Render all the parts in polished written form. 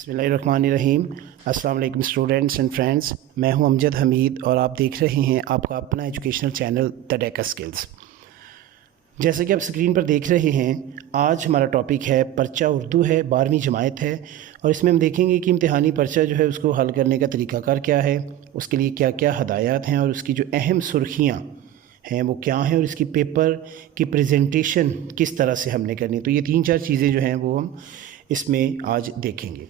बिस्मिल्लाहिर्रहमानिर्रहीम। अस्सलाम वालेकुम स्टूडेंट्स एंड फ्रेंड्स, मैं हूं अमजद हमीद और आप देख रहे हैं आपका अपना educational channel the Deka skills. जैसे कि आप स्क्रीन पर देख रहे हैं, आज हमारा टॉपिक है पर्चा उर्दू है, 12वीं जमात है और इसमें हम देखेंगे कि इम्तिहानी पर्चा जो है उसको हल करने का तरीक़ाकार क्या है, उसके लिए क्या क्या हदायत हैं और उसकी जो अहम सुर्खियाँ हैं वो क्या हैं और इसकी पेपर की प्रेजेंटेशन किस तरह से हमने करनी। तो ये 3-4 चीज़ें जो हैं वो हम इसमें आज देखेंगे।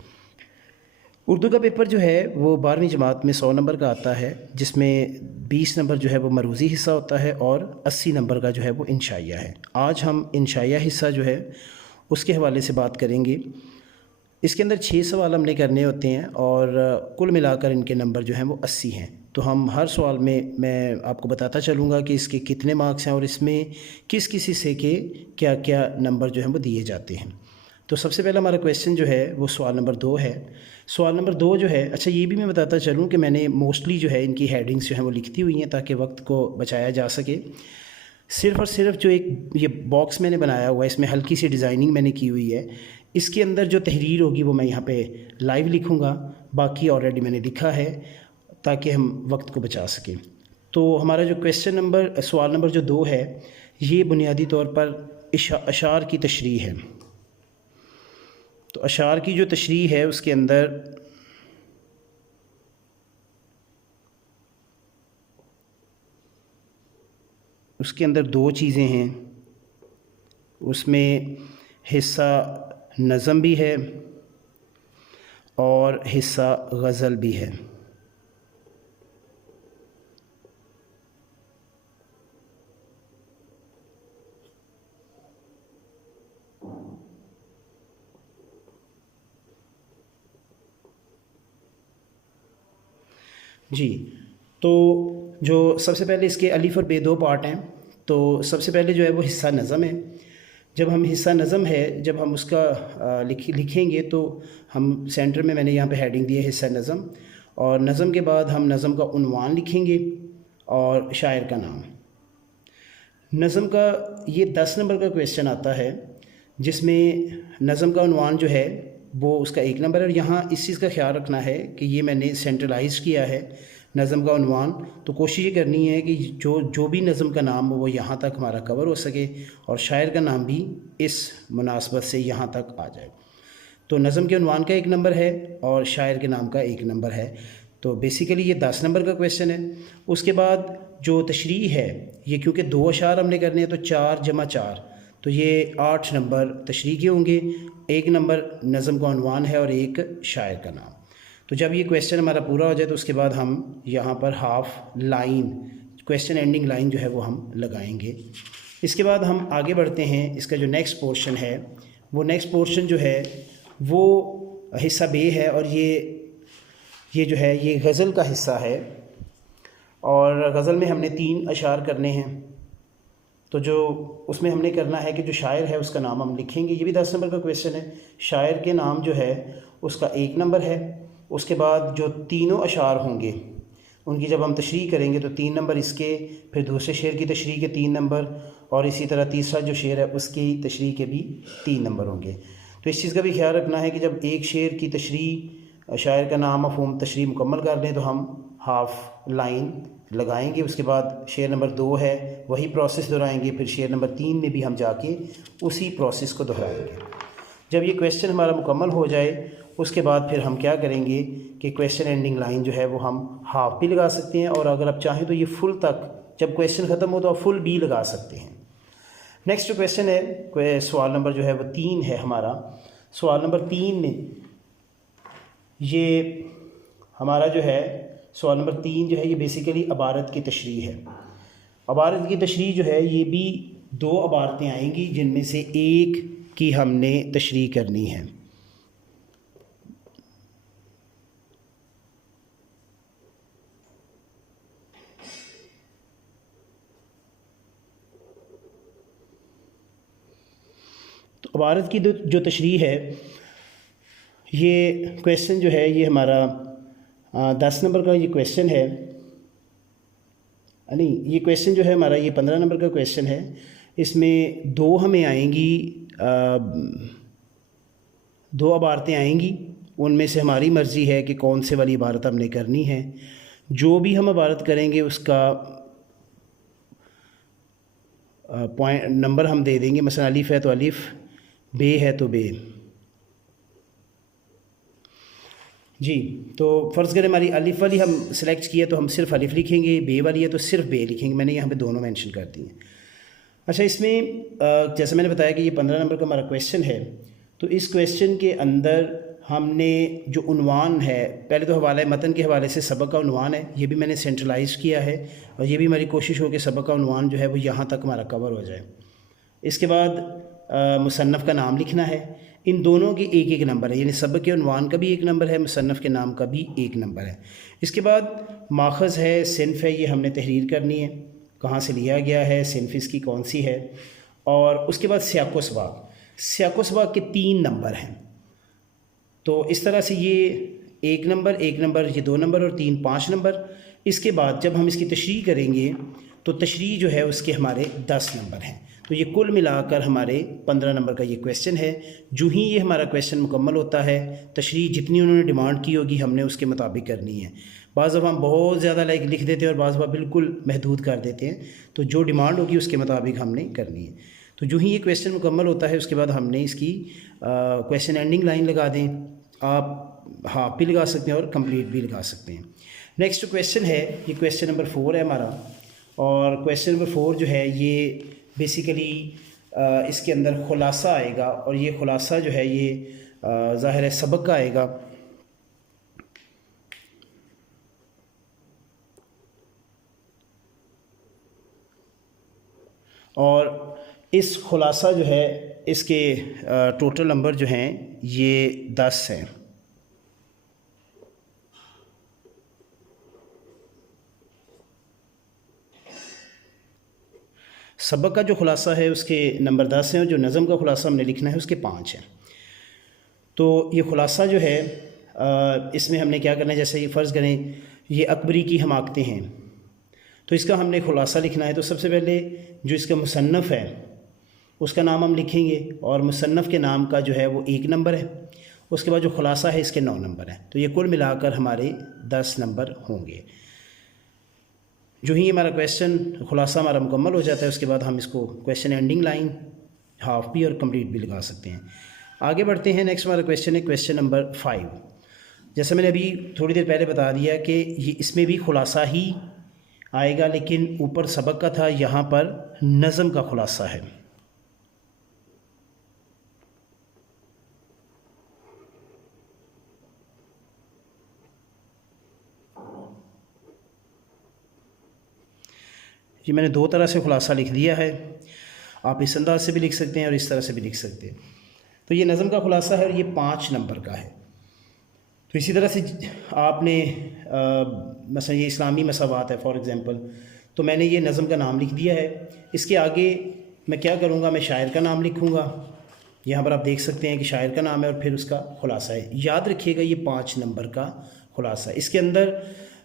उर्दू का पेपर जो है वो 12वीं जमात में 100 नंबर का आता है, जिसमें 20 नंबर जो है वो मरूज़ी हिस्सा होता है और 80 नंबर का जो है वो इंशाइया है। आज हम इंशाइया हिस्सा जो है उसके हवाले से बात करेंगे। इसके अंदर 6 सवाल हमने करने होते हैं और कुल मिलाकर इनके नंबर जो हैं वो 80 हैं। तो हम हर सवाल में मैं आपको बताता चलूँगा कि इसके कितने मार्क्स हैं और इसमें किस किस हिस्से के क्या क्या नंबर जो हैं वो दिए जाते हैं। तो सबसे पहला हमारा क्वेश्चन जो है वो सवाल नंबर 2 है। सवाल नंबर 2 जो है, अच्छा ये भी मैं बताता चलूँ कि मैंने मोस्टली जो है इनकी हेडिंग्स जो हैं वो लिखती हुई हैं ताकि वक्त को बचाया जा सके। सिर्फ़ और सिर्फ जो एक ये बॉक्स मैंने बनाया हुआ है, इसमें हल्की सी डिज़ाइनिंग मैंने की हुई है। इसके अंदर जो तहरीर होगी वो मैं यहाँ पे लाइव लिखूँगा, बाकी ऑलरेडी मैंने लिखा है ताकि हम वक्त को बचा सकें। तो हमारा जो सवाल नंबर जो 2 है, ये बुनियादी तौर पर अशार की तशरीह है। तो अशार की जो तशरीह है उसके अंदर 2 चीज़ें हैं। उसमें हिस्सा नज़म भी है और हिस्सा गज़ल भी है। जी, तो जो सबसे पहले इसके अलिफ और बे 2 पार्ट हैं। तो सबसे पहले जो है वो हिस्सा नज़म है। जब हम हिस्सा नज़म है जब हम उसका लिखेंगे तो हम सेंटर में मैंने यहाँ पे हेडिंग दी है हिस्सा नज़म, और नज़म के बाद हम नज़म का उन्वान लिखेंगे और शायर का नाम। नज़म का ये 10 नंबर का क्वेश्चन आता है जिसमें नज़म का उन्वान जो है वो उसका 1 नंबर है। और यहाँ इस चीज़ का ख्याल रखना है कि ये मैंने सेंट्रलाइज़ किया है नज़म का उन्वान। तो कोशिश ये करनी है कि जो भी नज़म का नाम हो वो यहाँ तक हमारा कवर हो सके और शायर का नाम भी इस मुनासबत से यहाँ तक आ जाए। तो नज़म के उन्वान का 1 नंबर है और शायर के नाम का 1 नंबर है। तो बेसिकली ये 10 नंबर का क्वेश्चन है। उसके बाद जो तशरीह है, ये क्योंकि 2 अशार हमने करने हैं तो 4 × 4, तो ये 8 नंबर तशरीह के होंगे। 1 नंबर नज़म का उन्वान है और 1 शायर का नाम। तो जब ये क्वेश्चन हमारा पूरा हो जाए तो उसके बाद हम यहाँ पर half line, question ending line जो है वो हम लगाएंगे। इसके बाद हम आगे बढ़ते हैं। इसका जो नेक्स्ट पोर्शन है वो नेक्स्ट पोर्शन जो है वो हिस्सा बे है और ये जो है ये गज़ल का हिस्सा है और गज़ल में हमने 3 अशार करने हैं। तो जो उसमें हमने करना है कि जो शायर है उसका नाम हम लिखेंगे। ये भी 10 नंबर का क्वेश्चन है। शायर के नाम जो है उसका 1 नंबर है। उसके बाद जो तीनों अशार होंगे उनकी जब हम तशरीह करेंगे तो 3 नंबर इसके, फिर दूसरे शेर की तशरीह के 3 नंबर और इसी तरह तीसरा जो शेर है उसकी तशरीह के भी 3 नंबर होंगे। तो इस चीज़ का भी ख्याल रखना है कि जब एक शेर की तशरीह, शायर का नाम, मफ़हूम, तशरीह मुकम्मल कर लें तो हम हाफ लाइन लगाएंगे। उसके बाद शेर नंबर 2 है वही प्रोसेस दोहराएंगे, फिर शेर नंबर 3 में भी हम जाके उसी प्रोसेस को दोहराएंगे। जब ये क्वेश्चन हमारा मुकम्मल हो जाए उसके बाद फिर हम क्या करेंगे कि क्वेश्चन एंडिंग लाइन जो है वो हम हाफ भी लगा सकते हैं और अगर आप चाहें तो ये फुल तक, जब क्वेश्चन ख़त्म हो तो आप फुल भी लगा सकते हैं। नेक्स्ट क्वेश्चन है, सवाल नंबर जो है वो 3 है हमारा। सवाल नंबर 3 में ये हमारा जो है सवाल नंबर 3 जो है ये बेसिकली अबारत की तशरीह है। अबारत की तशरीह जो है ये भी 2 अबारतें आएंगी जिनमें से एक की हमने तशरीह करनी है। तो अबारत की जो तशरीह है, ये क्वेश्चन जो है ये हमारा 10 नंबर का ये क्वेश्चन है। नहीं, ये क्वेश्चन जो है हमारा ये 15 नंबर का क्वेश्चन है। इसमें 2 हमें आएंगी, 2 अबारतें आएंगी उनमें से हमारी मर्ज़ी है कि कौन से वाली इबारत हमने करनी है। जो भी हम इबारत करेंगे उसका पॉइंट नंबर हम दे देंगे। मसलन अलिफ़ है तो अलिफ़, बे है तो बे। जी, तो फ़र्ज़ करें हमारी अलिफ़ वाली हम सेलेक्ट किया तो हम सिर्फ अलिफ़ लिखेंगे, बे वाली है तो सिर्फ बे लिखेंगे। मैंने यहाँ पे दोनों मेंशन कर दिए। अच्छा, इसमें जैसे मैंने बताया कि ये 15 नंबर का हमारा क्वेश्चन है, तो इस क्वेश्चन के अंदर हमने जो उन्वान है, पहले तो हवाला मतन के हवाले से सबक का उन्वान है, ये भी मैंने सेंट्रलाइज़ किया है और ये भी हमारी कोशिश हो कि सबक का उन्वान जो है वो यहाँ तक हमारा कवर हो जाए। इसके बाद मुसन्नफ़ का नाम लिखना है। इन दोनों के एक एक नंबर है, यानी सबक के उन्वान का भी एक नंबर है, मुसन्नफ़ के नाम का भी एक नंबर है। इसके बाद माखज़ है, सिन्फ़ है, ये हमने तहरीर करनी है, कहाँ से लिया गया है, सिन्फ़ इसकी कौन सी है। और उसके बाद सियाक़ व सबाक़, सियाक़ व सबाक़ के 3 नंबर हैं। तो इस तरह से ये एक नंबर, ये 2 नंबर और 3 5 नंबर। इसके बाद जब हम इसकी तशरीह करेंगे तो तशरीह जो है उसके हमारे 10 नंबर हैं। तो ये कुल मिलाकर हमारे 15 नंबर का ये क्वेश्चन है। जो ही ये हमारा क्वेश्चन मुकम्मल होता है, तशरीह जितनी उन्होंने डिमांड की होगी हमने उसके मुताबिक करनी है। बाज़ दफ़ा हम बहुत ज़्यादा लिख देते हैं और बाज़ दफ़ा बिल्कुल महदूद कर देते हैं। तो जो डिमांड होगी उसके मुताबिक हमने करनी है। तो जो ही ये क्वेश्चन मुकम्मल होता है उसके बाद हमने इसकी क्वेश्चन एंडिंग लाइन लगा दें। आप हाफ भी लगा सकते हैं और कंप्लीट भी लगा सकते हैं। नेक्स्ट क्वेश्चन है, ये क्वेश्चन नंबर 4 है हमारा। और क्वेश्चन नंबर 4 जो है ये बेसिकली इसके अंदर खुलासा आएगा और ये खुलासा जो है ये ज़ाहिर है सबक का आएगा। और इस खुलासा जो है इसके टोटल नंबर जो हैं ये 10 हैं। सबक का जो खुलासा है उसके नंबर 10 हैं और जो नज़म का खुलासा हमने लिखना है उसके 5 हैं। तो ये खुलासा जो है इसमें हमने क्या करना है, जैसे ये फ़र्ज़ करें ये अकबरी की हमाकतें हैं तो इसका हमने खुलासा लिखना है। तो सबसे पहले जो इसका मुसन्नफ़ है उसका नाम हम लिखेंगे और मुसन्नफ़ के नाम का जो है वो 1 नंबर है। उसके बाद जो खुलासा है इसके 9 नंबर हैं। तो ये कुल मिलाकर हमारे 10 नंबर होंगे। जो ही हमारा क्वेश्चन खुलासा हमारा मुकम्मल हो जाता है उसके बाद हम इसको क्वेश्चन एंडिंग लाइन हाफ भी और कंप्लीट भी लगा सकते हैं। आगे बढ़ते हैं। नेक्स्ट हमारा क्वेश्चन है क्वेश्चन नंबर 5। जैसे मैंने अभी थोड़ी देर पहले बता दिया कि ये इसमें भी खुलासा ही आएगा, लेकिन ऊपर सबक का था, यहाँ पर नज़म का खुलासा है। ये मैंने 2 तरह से खुलासा लिख दिया है। आप इस अंदाज से भी लिख सकते हैं और इस तरह से भी लिख सकते हैं। तो ये नज़म का खुलासा है और ये 5 नंबर का है। तो इसी तरह से आपने मसलन ये इस्लामी मसावात है फॉर एग्ज़ाम्पल, तो मैंने ये नज़म का नाम लिख दिया है। इसके आगे मैं क्या करूँगा, मैं शायर का नाम लिखूँगा। यहाँ पर आप देख सकते हैं कि शायर का नाम है और फिर उसका खुलासा है। याद रखिएगा ये 5 नंबर का खुलासा है। इसके अंदर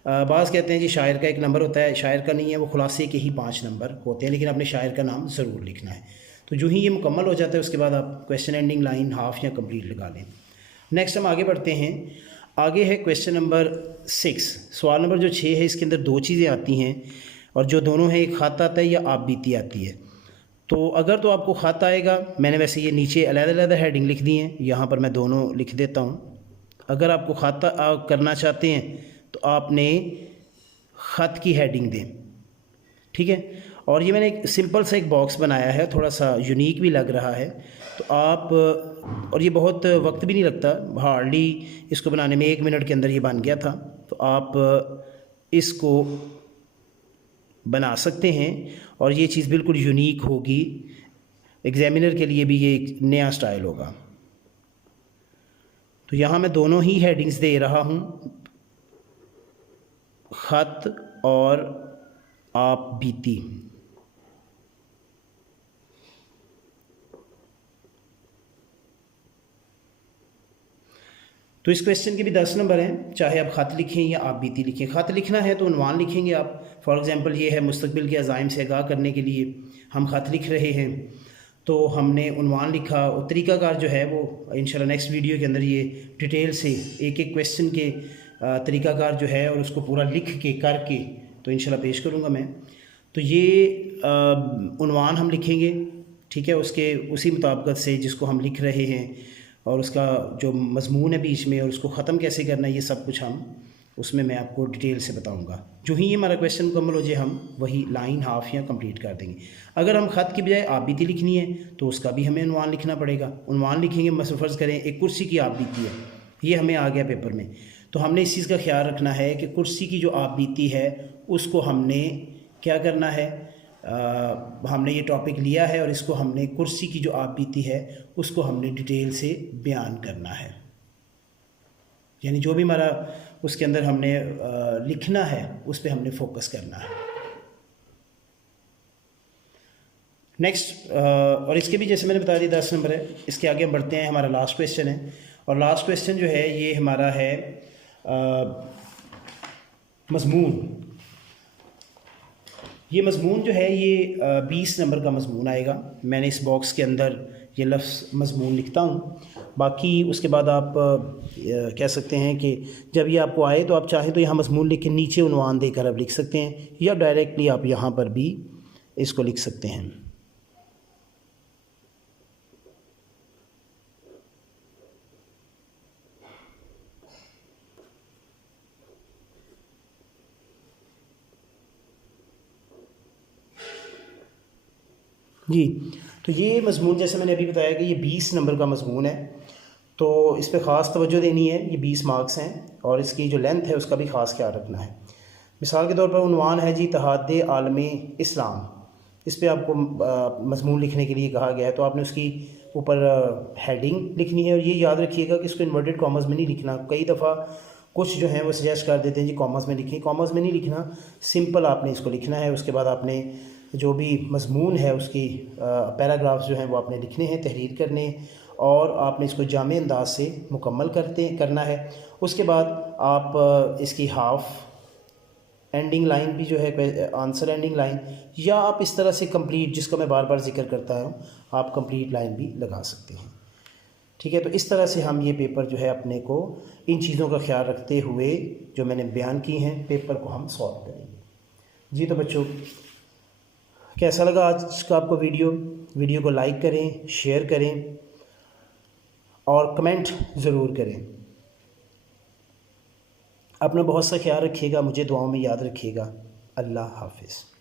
बाज़ कहते हैं जी शायर का 1 नंबर होता है, शायर का नहीं है, वो खुलासे के ही 5 नंबर होते हैं, लेकिन अपने शायर का नाम ज़रूर लिखना है। तो जो ही ये मुकम्मल हो जाता है उसके बाद आप क्वेश्चन एंडिंग लाइन हाफ या कंप्लीट लगा लें। नेक्स्ट हम आगे बढ़ते हैं। आगे है क्वेश्चन नंबर 6। सवाल नंबर जो 6 है इसके अंदर 2 चीज़ें आती हैं और जो दोनों हैं, एक ख़त आता है या आप बीती आती है। तो अगर तो आपको ख़त आएगा, मैंने वैसे ये नीचे अलग-अलग हेडिंग लिख दी हैं, यहाँ पर मैं दोनों लिख देता हूँ। अगर आपको ख़त करना चाहते हैं तो आपने ख़त की हेडिंग दें, ठीक है। और ये मैंने एक सिंपल सा एक बॉक्स बनाया है, थोड़ा सा यूनिक भी लग रहा है। तो आप, और ये बहुत वक्त भी नहीं लगता, हार्डली इसको बनाने में 1 मिनट के अंदर ये बन गया था। तो आप इसको बना सकते हैं और ये चीज़ बिल्कुल यूनिक होगी। एग्ज़ामिनर के लिए भी ये एक नया स्टाइल होगा। तो यहाँ मैं दोनों ही हेडिंग्स दे रहा हूँ, ख़त और आप बीती। तो इस क्वेश्चन के भी 10 नंबर हैं, चाहे आप ख़त लिखें या आप बीती लिखें। ख़त लिखना है तो उन्वान लिखेंगे आप। फॉर एग्ज़ाम्पल ये है मुस्तकबिल के अज़ाइम से आगाह करने के लिए हम ख़त लिख रहे हैं। तो हमने उन्वान लिखा और तरीक़ाकार जो है वो इंशाल्लाह नेक्स्ट वीडियो के अंदर ये डिटेल से एक एक क्वेश्चन के तरीक़ाकार जो है और उसको पूरा लिख के करके तो इंशाल्लाह पेश करूँगा मैं। तो ये उन्वान हम लिखेंगे, ठीक है, उसके उसी मुताबिक से जिसको हम लिख रहे हैं और उसका जो मज़मून है बीच में और उसको ख़त्म कैसे करना है ये सब कुछ हम उसमें मैं आपको डिटेल से बताऊंगा। जो ही ये हमारा क्वेश्चन मुकम्मल हो जाए हम वही लाइन हाफ या कंप्लीट कर देंगे। अगर हम ख़त की बजाय आप बीती लिखनी है तो उसका भी हमें उन्वान लिखना पड़ेगा। उन्वान लिखेंगे, फ़र्ज़ करें एक कुर्सी की आप बीती है, ये हमें आ गया पेपर में, तो हमने इस चीज़ का ख्याल रखना है कि कुर्सी की जो आप बीती है उसको हमने क्या करना है, हमने ये टॉपिक लिया है और इसको हमने कुर्सी की जो आप बीती है उसको हमने डिटेल से बयान करना है। यानी जो भी हमारा उसके अंदर हमने लिखना है उस पर हमने फोकस करना है। नेक्स्ट और इसके भी जैसे मैंने बता दिया 10 नंबर है। इसके आगे हम बढ़ते हैं, हमारा लास्ट क्वेश्चन है और लास्ट क्वेश्चन जो है ये हमारा है मज़मून। ये मज़मून जो है ये 20 नंबर का मज़मून आएगा। मैंने इस बॉक्स के अंदर ये लफ्ज़ मज़मून लिखता हूँ, बाकी उसके बाद आप कह सकते हैं कि जब ये आपको आए तो आप चाहें तो यहाँ मज़मून लिख के नीचे उन्वान देकर आप लिख सकते हैं या डायरेक्टली आप यहाँ पर भी इसको लिख सकते हैं। जी, तो ये मज़मून जैसे मैंने अभी बताया कि ये 20 नंबर का मज़मून है, तो इस पर ख़ास तवज्जो देनी है। ये 20 मार्क्स हैं और इसकी जो लेंथ है उसका भी ख़ास ख्याल रखना है। मिसाल के तौर पर उन्वान है जी इत्तेहाद आलमी इस्लाम, इस पर आपको मज़मून लिखने के लिए कहा गया है, तो आपने उसकी ऊपर हेडिंग लिखनी है और ये याद रखिएगा कि इसको इन्वर्टेड कॉमर्स में नहीं लिखना। कई दफ़ा कुछ जो है वो सजेस्ट कर देते हैं जी कॉमर्स में लिखें, कॉमर्स में नहीं लिखना, सिंपल आपने इसको लिखना है। उसके बाद आपने जो भी मज़मून है उसकी पैराग्राफ्स जो हैं वो आपने लिखने हैं, तहरीर करने हैं और आपने इसको जामे अंदाज से मुकम्मल करना है। उसके बाद आप इसकी हाफ़ एंडिंग लाइन भी जो है आंसर एंडिंग लाइन, या आप इस तरह से कंप्लीट, जिसका मैं बार बार जिक्र करता हूँ, आप कंप्लीट लाइन भी लगा सकते हैं। ठीक है, तो इस तरह से हम ये पेपर जो है अपने को इन चीज़ों का ख्याल रखते हुए जो मैंने बयान की हैं पेपर को हम सॉल्व करेंगे। जी, तो बच्चों कैसा लगा आज का आपको वीडियो को लाइक करें, शेयर करें और कमेंट ज़रूर करें। अपना बहुत सा ख्याल रखिएगा, मुझे दुआओं में याद रखिएगा। अल्लाह हाफ़िज़।